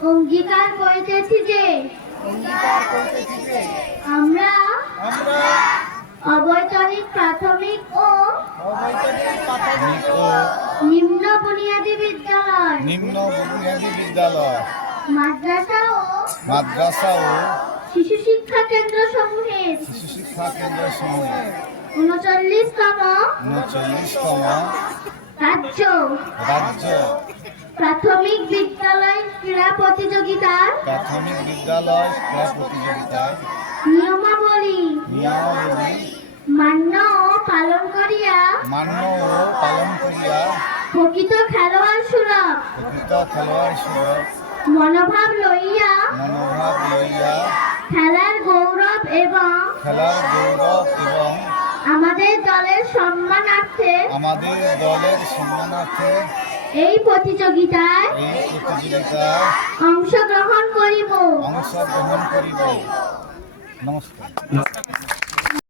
অঙ্গীকার করিতেছি যে আমরা অবৈতনিক প্রাথমিক ও নিম্ন বুনিয়াদী বিদ্যালয় মাদ্রাসা ও শিশু শিক্ষা কেন্দ্র সমূহের 39তম রাজ্য প্রাথমিক বিদ্যালয় ক্রীড়া প্রতিযোগিতার নিয়মাবলী মান্য ও পালন করিয়া প্রকৃত খেলোয়াড় সুলভ মনোভাব লইয়া খেলার গৌরব এবং আমাদের দলের সম্মানার্থে এই প্রতিযোগিতায় অংশগ্রহণ করিব। নমস্কার।